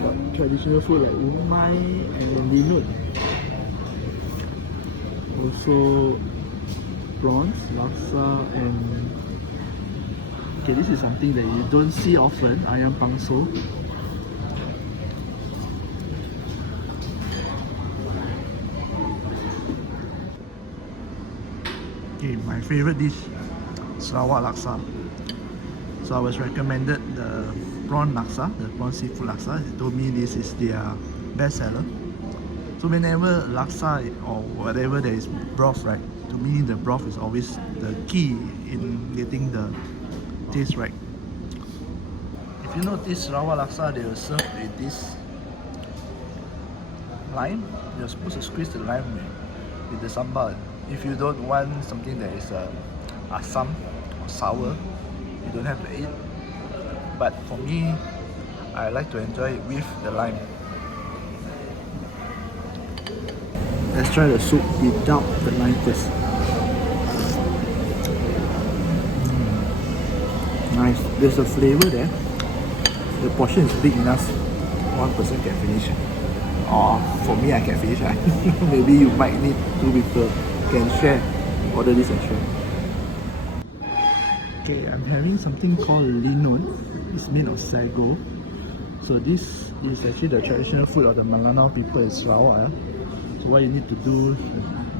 Got traditional food like umai and linut. Also prawns, laksa, and okay, this is something that you don't see often, ayam pangso. Okay, my favorite dish, Sarawak Laksa. So I was recommended the prawn laksa, the prawn seafood laksa. They told me this is their best seller. So whenever laksa or whatever there is broth, right, to me the broth is always the key in getting the taste right. If you notice Sarawak Laksa, they will serve with this lime. You're supposed to squeeze the lime with the sambal. If you don't want something that is asam or sour, you don't have to eat. But for me, I like to enjoy it with the lime. Let's try the soup without the lime first. Nice. There's a flavor there. The portion is big enough. One person can finish. Or for me, I can finish. Maybe you might need two people. Can share. Order this and share. Okay, I'm having something called linut. It's made of sago. So this is actually the traditional food of the Melanau people in Sarawak. So what you need to do,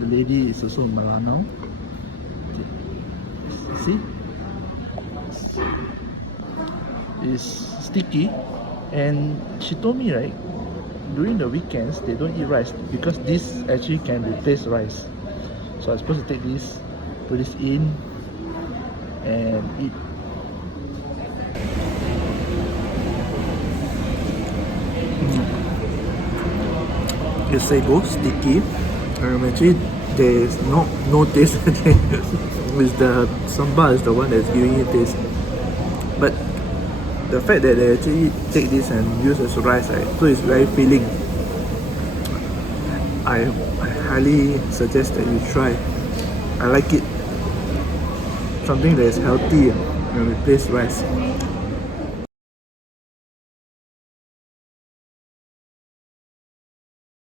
the lady is also Melanau. See? It's sticky, and she told me, right, during the weekends they don't eat rice because this actually can replace rice. So I'm supposed to take this, put this in, and eat. It's sago, sticky. Actually, there's no taste. With the sambal is the one that's giving it taste. But the fact that they actually take this and use as rice, right, so it's very filling. I highly suggest that you try. I like it. Something that is healthy and replace rice.